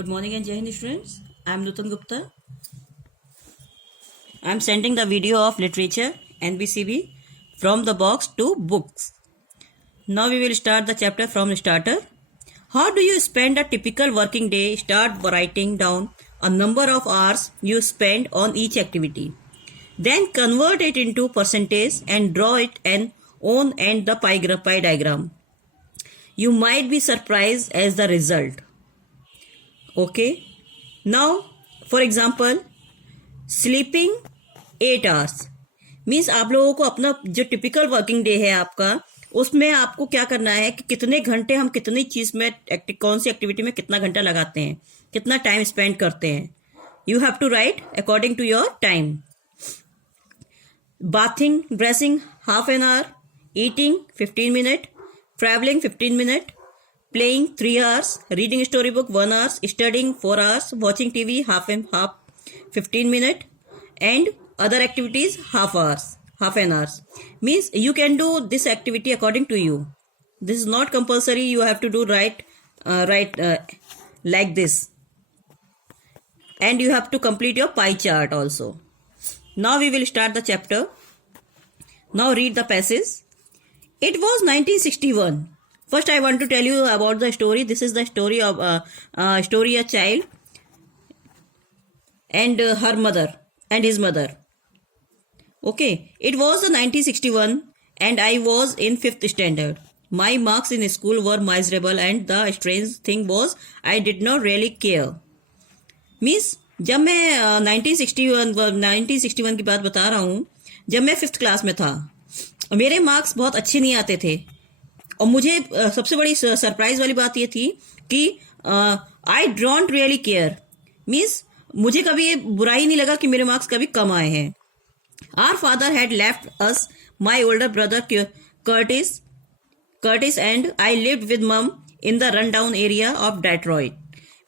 Good morning and Jai Hind students. I am Nutan Gupta. I am sending the video of literature NBCB from the box to books. Now we will start the chapter from starter. How do you spend a typical working day? Start by writing down a number of hours you spend on each activity. Then convert it into percentage and draw it and on and the pie diagram. You might be surprised as the result. Okay. Now, for example, sleeping 8 hours means आप लोगों को अपना जो typical working day है आपका उसमें आपको क्या करना है कि कितने घंटे हम कितनी चीज में कौन सी एक्टिविटी में कितना घंटा लगाते हैं, कितना टाइम स्पेंड करते हैं. You have to write according to your time. Bathing dressing half an hour, eating 15 minute, travelling 15 minute, playing 3 hours, reading storybook 1 hour, studying 4 hours, watching TV half 15 minute, and other activities half an hour. Means you can do this activity according to you. This is not compulsory. You have to do right like this, and you have to complete your pie chart also. Now we will start the chapter. Now read the passage. It was 1961. First, I want to tell you about the story. This is the story of a child and her mother and his mother. Okay, it was the 1961 and I was in 5th standard. My marks in school were miserable and the strange thing was I did not really care. Means जब मैं 1961 की बात बता रहा हूँ, जब मैं 5th class में था, मेरे मार्क्स बहुत अच्छे नहीं आते थे. और मुझे सबसे बड़ी सरप्राइज वाली बात ये थी कि I don't really care. Means मुझे कभी ये बुरा ही नहीं लगा कि मेरे मार्क्स कभी कम आए हैं. Our father had left us my older brother Curtis and I lived with mom in the run down area of Detroit.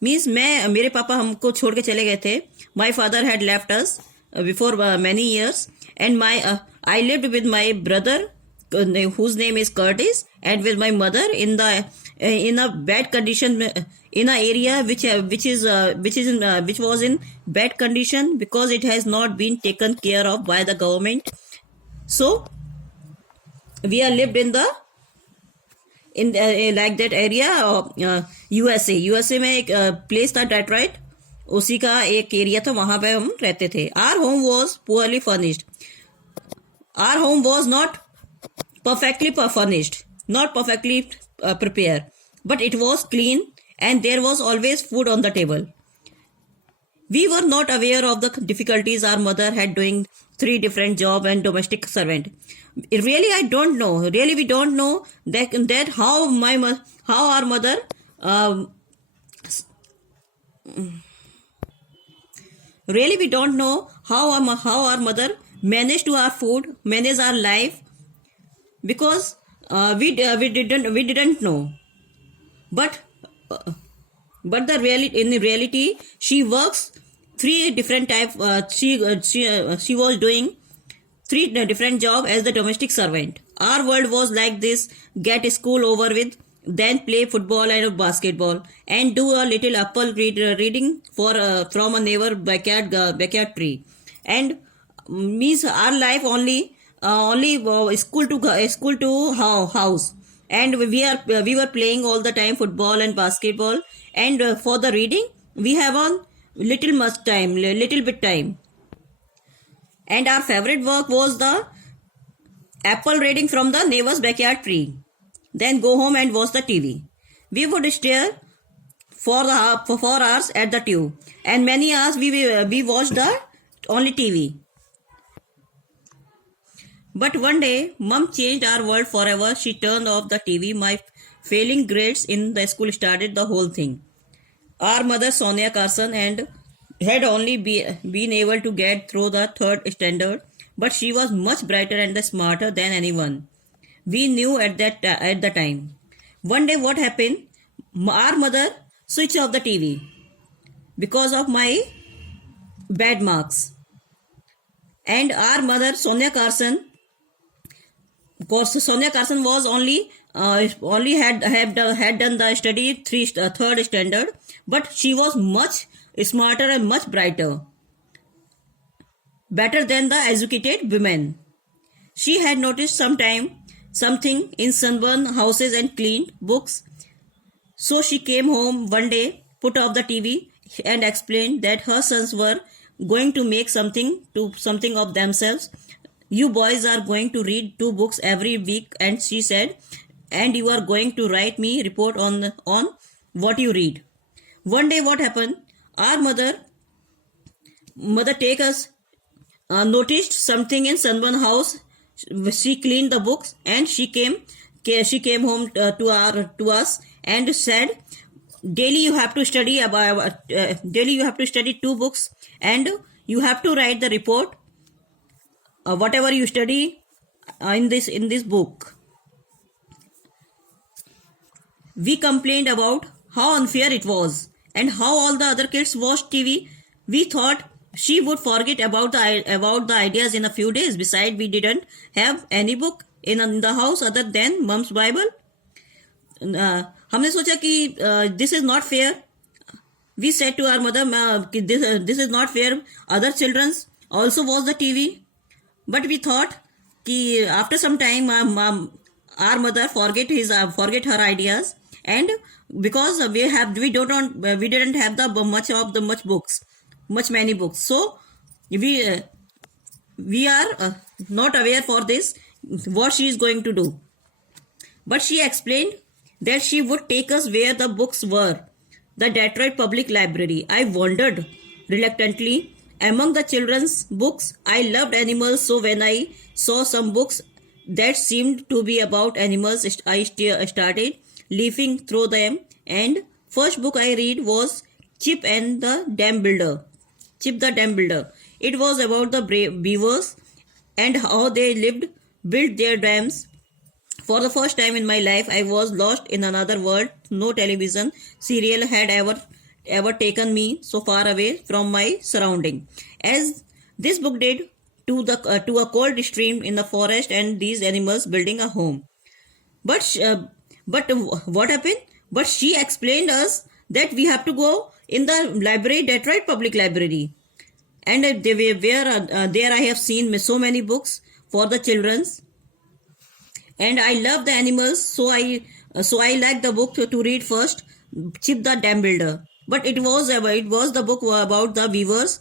Means मेरे पापा हमको छोड़ के चले गए थे. My father had left us before many years and I lived with my brother whose name is Curtis and with my mother in a bad condition in a area which was in bad condition because it has not been taken care of by the government. So we are lived in like that area of USA में एक place था Detroit, उसी का एक area था, वहां पे हम रहते थे. Our home was poorly furnished. Our home was not perfectly furnished, not perfectly prepared, but it was clean and there was always food on the table. We were not aware of the difficulties our mother had doing 3 different jobs and domestic servant. Really, I don't know. Really, we don't know that how our mother really we don't know how our mother managed to our food, manage our life. Because we didn't know, but in reality she works 3 different type. She was doing 3 different job as the domestic servant. Our world was like this: get school over with, then play football and basketball, and do a little apple reading from a neighbor backyard tree. And means our life only school to house, and we were playing all the time football and basketball, and for the reading we have on little bit time, and our favorite work was the apple reading from the neighbor's backyard tree. Then go home and watch the TV. We would stare for 4 hours at the tube, and many hours we watched the only TV. But one day, Mum changed our world forever. She turned off the TV. My failing grades in the school started the whole thing. Our mother, Sonia Carson, had only been able to get through the 3rd standard, but she was much brighter and smarter than anyone we knew at the time. One day, what happened? Our mother switched off the TV because of my bad marks. And our mother, Sonia Carson was only only had done the study third standard, but she was much smarter and much better than the educated women. She had noticed something in sunburned houses and cleaned books. So she came home one day, put off the TV, and explained that her sons were going to make something of themselves. You boys are going to read 2 books every week, and she said, and you are going to write me report on what you read. One day, what happened? Our mother take us noticed something in Sunburn house. She cleaned the books and she came home to us and said, daily you have to study daily you have to study 2 books and you have to write the report whatever you study in this book. We complained about how unfair it was and how all the other kids watched TV. We thought she would forget about the ideas in a few days. Besides, we didn't have any book in the house other than Mom's Bible. हमने सोचा कि this is not fair. We said to our mother, this is not fair. Other children also watch the TV. But we thought कि after some time, our mother forget her ideas, and because we didn't have many books, so we are not aware for this what she is going to do. But she explained that she would take us where the books were, the Detroit Public Library. I wandered reluctantly among the children's books. I loved animals, so when I saw some books that seemed to be about animals, I started leafing through them, and first book I read was Chip the Dam Builder. It was about the beavers and how they built their dams. For the first time in my life, I was lost in another world. No television serial had ever taken me so far away from my surrounding as this book did to a cold stream in the forest and these animals building a home. But what happened? But she explained us that we have to go in the library, Detroit Public Library, and there I have seen so many books for the children's, and I love the animals, so I like the book to read first, Chip the Dam Builder. But it was the book about the weavers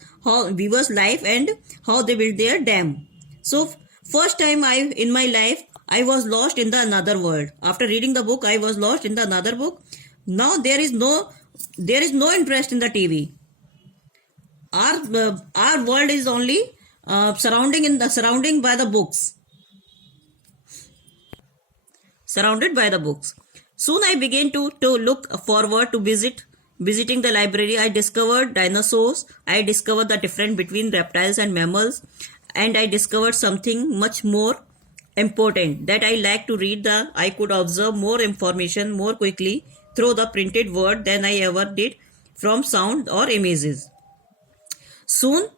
life and how they build their dam. So first time in my life I was lost in the another world. After reading the book, I was lost in the another book. Now there is no interest in the TV. Our world is only surrounded by the books. Soon I began to look forward to visiting the library. I discovered dinosaurs. I discovered the difference between reptiles and mammals, and I discovered something much more important, that I like to read. I could observe more information more quickly through the printed word than I ever did from sound or images. Soon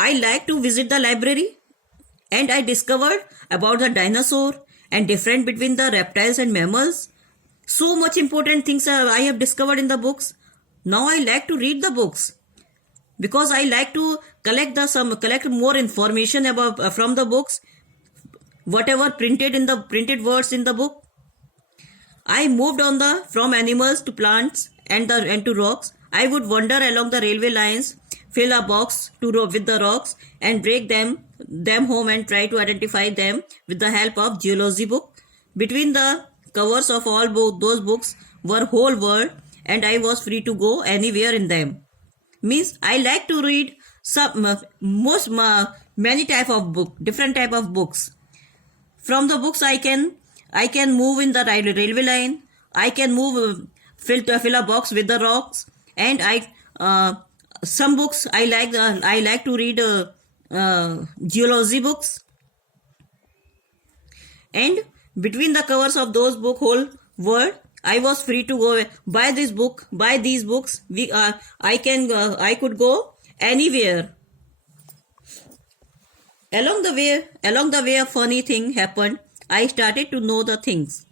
I like to visit the library, and I discovered about the dinosaur and difference between the reptiles and mammals. So much important things I have discovered in the books. Now I like to read the books because I like to collect more information from the books, whatever printed words in the book. I moved on from animals to plants and to rocks. I would wander along the railway lines, fill a box with the rocks, and break them home and try to identify them with the help of geology book. Between the covers of all those books were whole world, and I was free to go anywhere in them. Means I like to read many different type of books. From the books I can move in the railway line. I can move fill a box with the rocks, and some books I like to read geology books, and between the covers of those book whole world, I was free to go buy these books. I could go anywhere. Along the way, a funny thing happened. I started to know the things.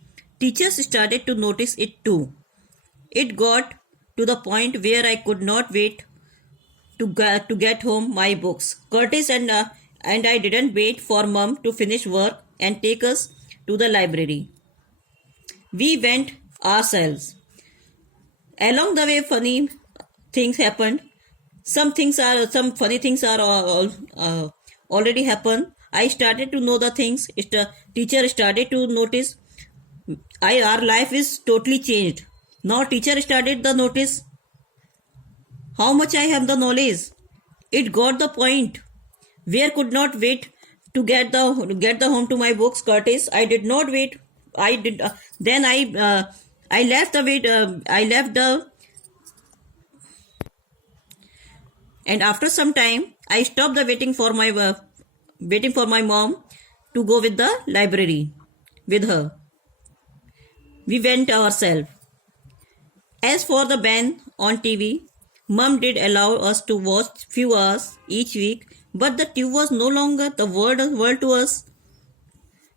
Teachers started to notice it too. It got to the point where I could not wait to get home my books. Curtis and I didn't wait for mom to finish work and take us to the library. We went ourselves. Along the way, funny things happened. Some funny things are already happened. I started to know the things. Teacher started to notice. Our life is totally changed. Now teacher started the notice how much I have the knowledge. It got the point where could not wait to get the home to my books. Curtis, I did not wait. I did then I left the wait. I left the and after some time I stopped the waiting for my mom to go with the library with her. We went ourselves. As for the ban on TV, mom did allow us to watch few hours each week, but the TV was no longer the world to us,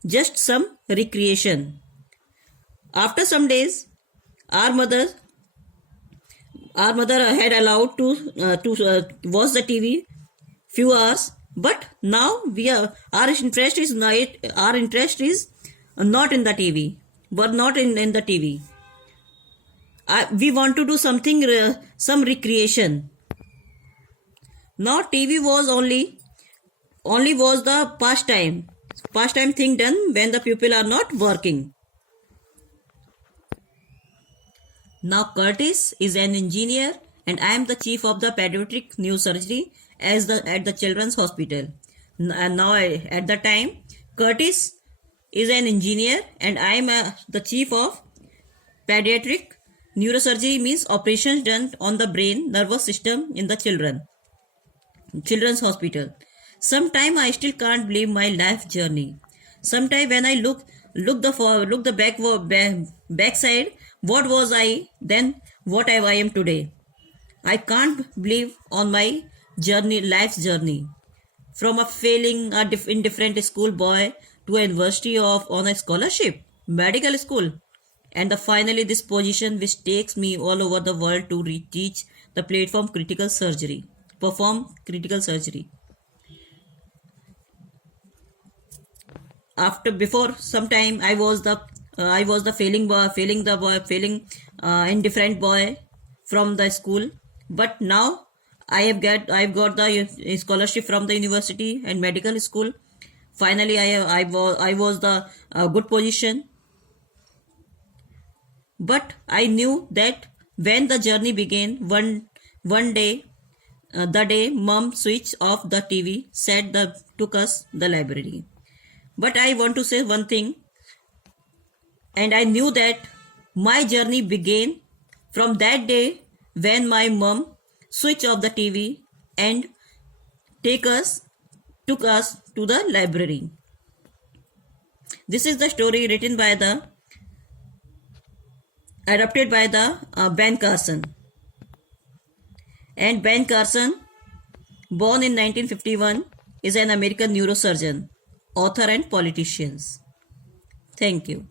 just some recreation. After some days, our mother had allowed to watch the TV few hours, but now our interest is not in the TV, but not in the TV. We want to do something, some recreation. Now TV was only was the pastime thing done when the people are not working. Now Curtis is an engineer and I am the chief of the pediatric neurosurgery at the children's hospital. And now at the time Curtis is an engineer and I am the chief of pediatric neurosurgery, means operations done on the brain nervous system in the children's hospital. Sometime I still can't believe my life journey. Sometime when I look the backside, what was I then, what I am today. I can't believe on my life's journey. From a failing indifferent school boy to a university on a scholarship, medical school, and finally this position which takes me all over the world to teach the perform critical surgery. Before some time I was the indifferent boy from the school, but now I've got the scholarship from the university and medical school. Finally I was the good position. But I knew that when the journey began, one day, the day mom switched off the TV, took us the library. But I want to say one thing, and I knew that my journey began from that day when my mom switched off the TV and took us to the library. This is the story adapted by the Ben Carson. And Ben Carson, born in 1951, is an American neurosurgeon, author and politician. Thank you.